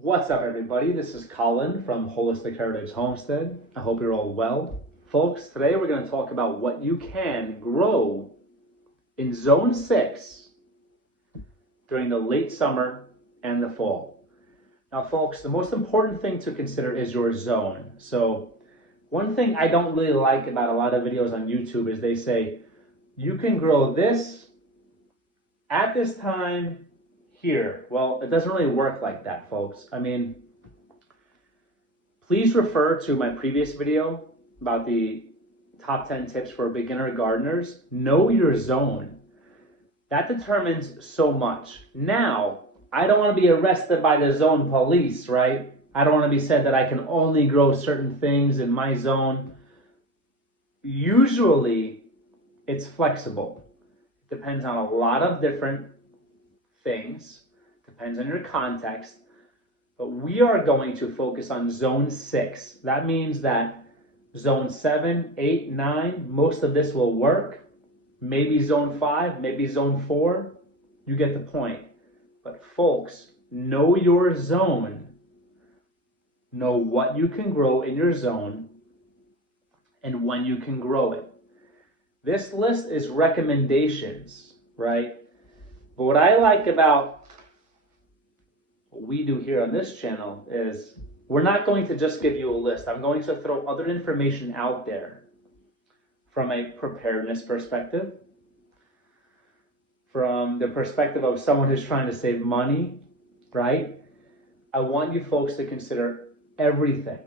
What's up, everybody? This is Colin from Holistic Heritage Homestead. I hope you're all well. Folks, today we're going to talk about what you can grow in Zone 6 during the late summer and the fall. Now, folks, the most important thing to consider is your zone. So, one thing I don't really like about a lot of videos on YouTube is they say, you can grow this at this time here. Well, it doesn't really work like that, folks. I mean, please refer to my previous video about the top 10 tips for beginner gardeners. Know your zone. That determines so much. Now, I don't want to be arrested by the zone police, right? I don't want to be said that I can only grow certain things in my zone. Usually, it's flexible. It depends on a lot of different things, depends on your context, but we are going to focus on Zone 6. That means that Zone 7, 8, 9, most of this will work. Maybe Zone 5, maybe Zone 4. You get the point. But folks, know your zone. Know what you can grow in your zone and when you can grow it. This list is recommendations, right? But what I like about what we do here on this channel is we're not going to just give you a list. I'm going to throw other information out there from a preparedness perspective, from the perspective of someone who's trying to save money, right? I want you folks to consider everything.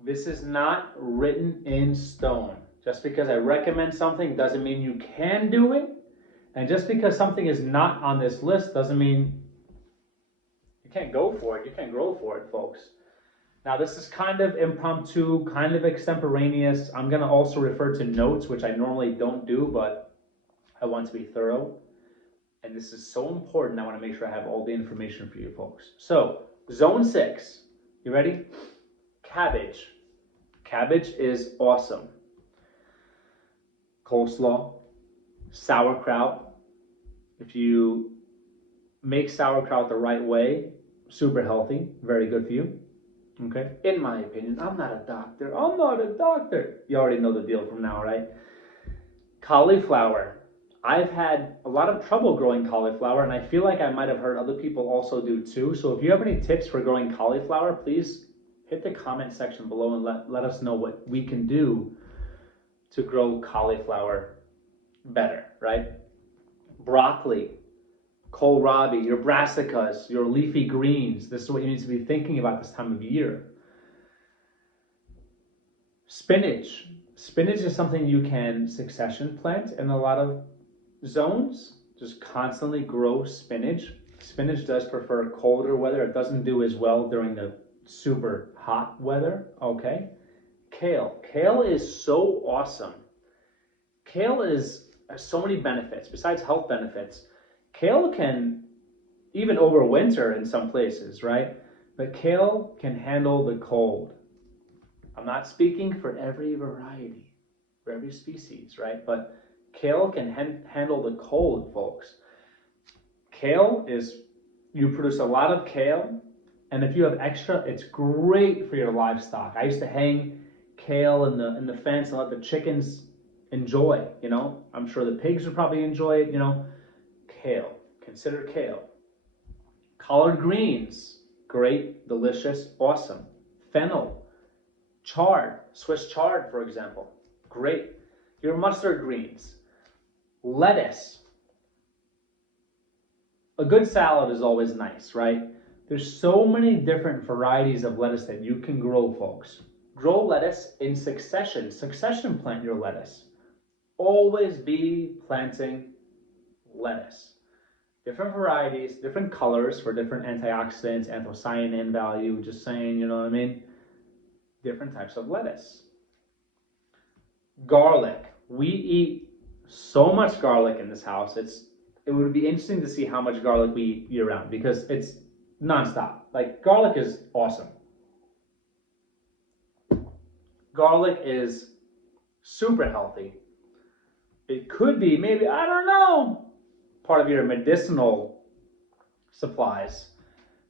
This is not written in stone. Just because I recommend something doesn't mean you can do it. And just because something is not on this list doesn't mean you can't go for it. You can't grow for it, folks. Now, this is kind of impromptu, kind of extemporaneous. I'm going to also refer to notes, which I normally don't do, but I want to be thorough. And this is so important. I want to make sure I have all the information for you folks. So, Zone 6. You ready? Cabbage. Cabbage is awesome. Coleslaw. Sauerkraut. If you make sauerkraut the right way, super healthy, very good for you. Okay? In my opinion, I'm not a doctor. I'm not a doctor. You already know the deal from now, right? Cauliflower. I've had a lot of trouble growing cauliflower, and I feel like I might have heard other people also do too. So if you have any tips for growing cauliflower, please hit the comment section below and let us know what we can do to grow cauliflower better, right? Broccoli, kohlrabi, your brassicas, your leafy greens. This is what you need to be thinking about this time of year. Spinach. Spinach is something you can succession plant in a lot of zones. Just constantly grow spinach. Spinach does prefer colder weather. It doesn't do as well during the super hot weather. Okay. Kale. Kale is so awesome. Kale has so many benefits. Besides health benefits, kale can even overwinter in some places, right? But kale can handle the cold. I'm not speaking for every variety, for every species, right? But kale can handle the cold, folks. Kale is, you produce a lot of kale, and if you have extra, it's great for your livestock. I used to hang kale in the fence and let the chickens enjoy, you know. I'm sure the pigs would probably enjoy it, you know. Kale, consider kale. Collard greens, great, delicious, awesome. Fennel, chard, Swiss chard, for example, great. Your mustard greens, lettuce. A good salad is always nice, right? There's so many different varieties of lettuce that you can grow, folks. Grow lettuce in succession. Succession plant your lettuce. Always be planting lettuce. Different varieties, different colors for different antioxidants, anthocyanin value, just saying, you know what I mean? Different types of lettuce. Garlic. We eat so much garlic in this house. It would be interesting to see how much garlic we eat year round because it's nonstop. Like, garlic is awesome. Garlic is super healthy. It could be, maybe, I don't know, part of your medicinal supplies.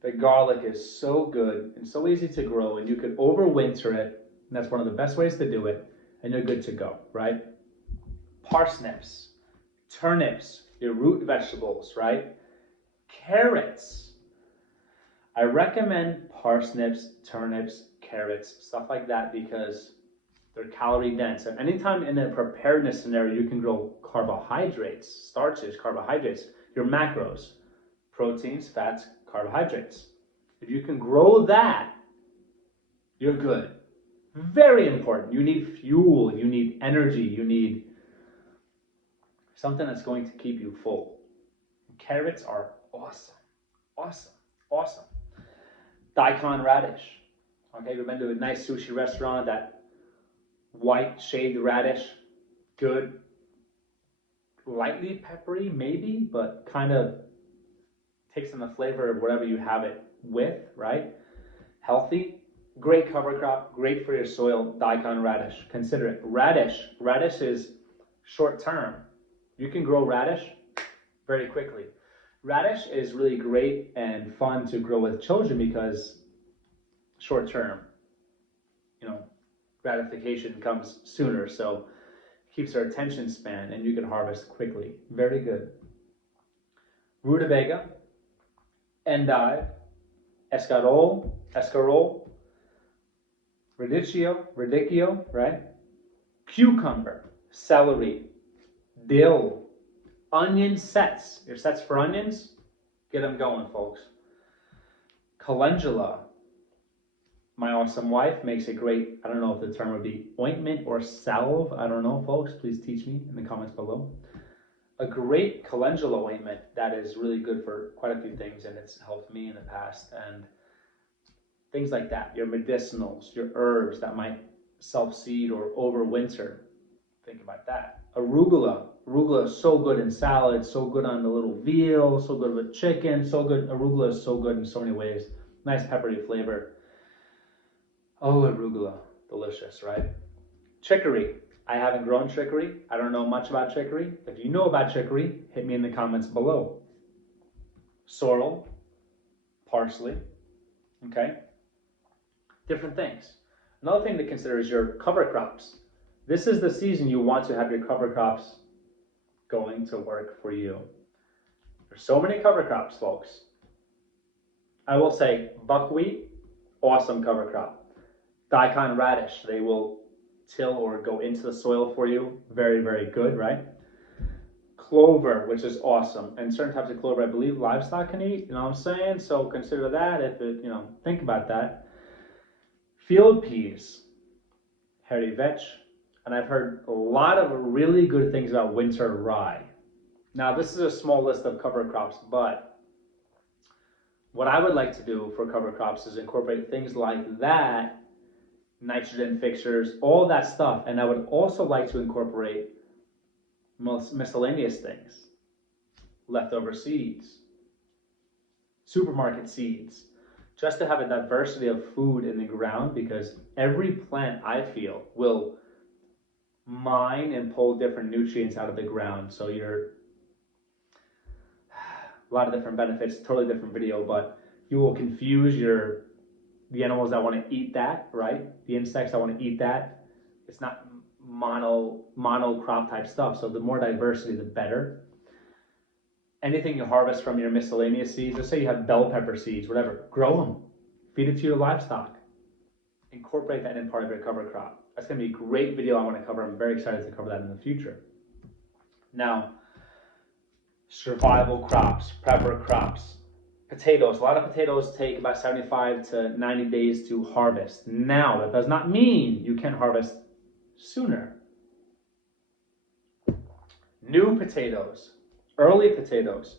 The garlic is so good and so easy to grow, and you could overwinter it. And that's one of the best ways to do it, and you're good to go, right? Parsnips, turnips, your root vegetables, right? Carrots. I recommend parsnips, turnips, carrots, stuff like that because they're calorie dense. And anytime in a preparedness scenario, you can grow carbohydrates, starches, carbohydrates, your macros, proteins, fats, carbohydrates. If you can grow that, you're good. Very important. You need fuel, you need energy, you need something that's going to keep you full. Carrots are awesome, awesome, awesome. Daikon Radish. Okay, we've been to a nice sushi restaurant, that white shaved radish, good. Lightly peppery, maybe, but kind of takes on the flavor of whatever you have it with, right? Healthy, great cover crop, great for your soil. Daikon radish, consider it. Radish is short term. You can grow radish very quickly. Radish is really great and fun to grow with children because short term, gratification comes sooner, so keeps their attention span and you can harvest quickly. Very good. Rutabaga, endive, escarole, radicchio, right? Cucumber, celery, dill, onion sets. Your sets for onions, get them going, folks. Calendula. My awesome wife makes a great, I don't know if the term would be ointment or salve. I don't know, folks. Please teach me in the comments below. A great calendula ointment that is really good for quite a few things, and it's helped me in the past. And things like that, your medicinals, your herbs that might self-seed or overwinter. Think about that. Arugula. Arugula is so good in salads, so good on the little veal, so good with chicken, so good. Arugula is so good in so many ways. Nice peppery flavor. Oh, arugula, delicious, right? Chicory. I haven't grown chicory. I don't know much about chicory. If you know about chicory, hit me in the comments below. Sorrel, parsley, okay? Different things. Another thing to consider is your cover crops. This is the season you want to have your cover crops going to work for you. There's so many cover crops, folks. I will say buckwheat, awesome cover crop. Daikon radish, they will till or go into the soil for you. Very, very good, right? Clover, which is awesome. And certain types of clover, I believe livestock can eat, you know what I'm saying? So consider that if it, think about that. Field peas, hairy vetch. And I've heard a lot of really good things about winter rye. Now, this is a small list of cover crops, but what I would like to do for cover crops is incorporate things like that, nitrogen fixtures, all that stuff. And I would also like to incorporate miscellaneous things, leftover seeds, supermarket seeds, just to have a diversity of food in the ground, because every plant, I feel, will mine and pull different nutrients out of the ground. So you're a lot of different benefits, totally different video, but you will confuse the animals that want to eat that, right? The insects that want to eat that. It's not mono crop type stuff. So the more diversity, the better. Anything you harvest from your miscellaneous seeds, let's say you have bell pepper seeds, whatever, grow them, feed it to your livestock. Incorporate that in part of your cover crop. That's going to be a great video I want to cover. I'm very excited to cover that in the future. Now, survival crops, prepper crops. Potatoes. A lot of potatoes take about 75 to 90 days to harvest. Now, that does not mean you can't harvest sooner. New potatoes, early potatoes.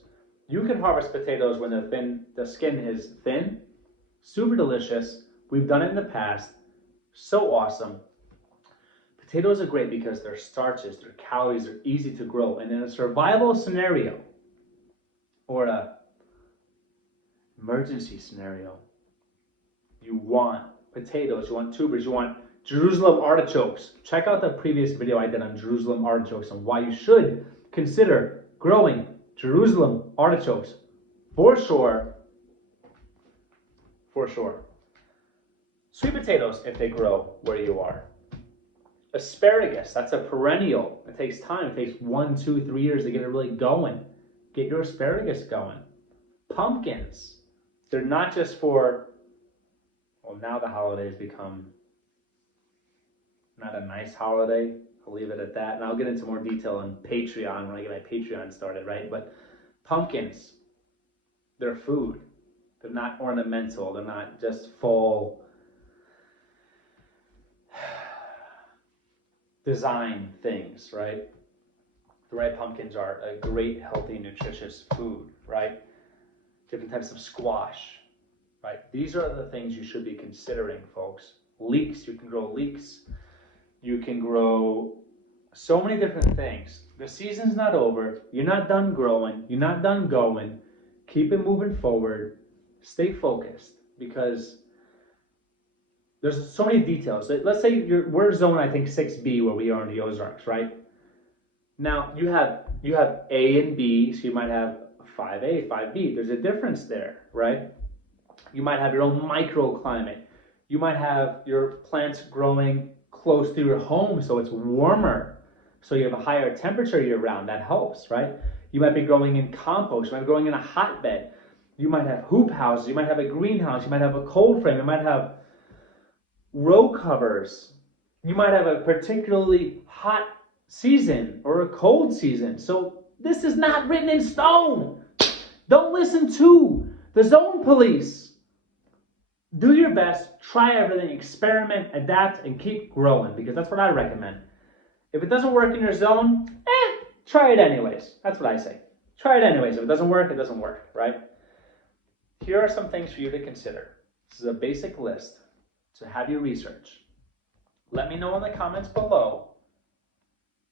You can harvest potatoes when the skin is thin. Super delicious. We've done it in the past. So awesome. Potatoes are great because they're starches, they're calories, they're easy to grow. And in a survival scenario or a emergency scenario, you want potatoes, you want tubers, you want Jerusalem artichokes. Check out the previous video I did on Jerusalem artichokes and why you should consider growing Jerusalem artichokes. For sure, for sure. Sweet potatoes, if they grow where you are. Asparagus, that's a perennial. It takes time. It takes 1, 2, 3 years to get it really going. Get your asparagus going. Pumpkins, they're not just for, well, now the holidays become not a nice holiday. I'll leave it at that. And I'll get into more detail on Patreon when I get my Patreon started, right? But pumpkins, they're food. They're not ornamental. They're not just full design things, right? The right pumpkins are a great, healthy, nutritious food, right? Different types of squash, right? These are the things you should be considering, folks. Leeks, you can grow leeks. You can grow so many different things. The season's not over. You're not done growing. You're not done going. Keep it moving forward. Stay focused, because there's so many details. Let's say we're zone, I think, 6B where we are in the Ozarks, right? Now, you have A and B, so you might have 5A, 5B. There's a difference there, right? You might have your own microclimate. You might have your plants growing close to your home, so it's warmer. So you have a higher temperature year-round. That helps, right? You might be growing in compost. You might be growing in a hotbed. You might have hoop houses. You might have a greenhouse. You might have a cold frame. You might have row covers. You might have a particularly hot season or a cold season. So this is not written in stone. Don't listen to the zone police. Do your best, try everything, experiment, adapt, and keep growing, because that's what I recommend. If it doesn't work in your zone, try it anyways. That's what I say. Try it anyways. If it doesn't work, it doesn't work, right? Here are some things for you to consider. This is a basic list to have you research. Let me know in the comments below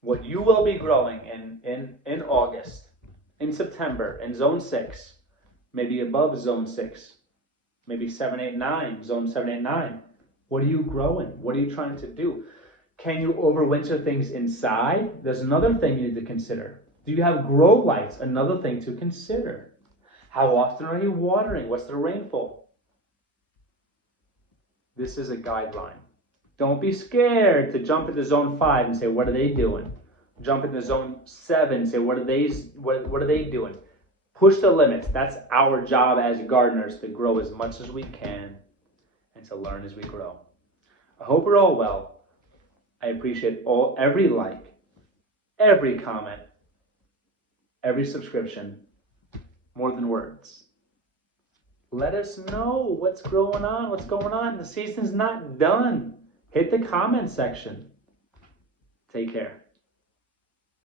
what you will be growing in August, in September, in Zone 6, maybe above Zone 6, maybe 7, 8, 9, Zone 7, 8, 9. What are you growing? What are you trying to do? Can you overwinter things inside? There's another thing you need to consider. Do you have grow lights? Another thing to consider. How often are you watering? What's the rainfall? This is a guideline. Don't be scared to jump into Zone 5 and say, what are they doing? Jump into Zone 7 and say, what are they doing? Push the limits. That's our job as gardeners, to grow as much as we can and to learn as we grow. I hope we're all well. I appreciate every like, every comment, every subscription, more than words. Let us know what's going on. The season's not done. Hit the comment section. Take care.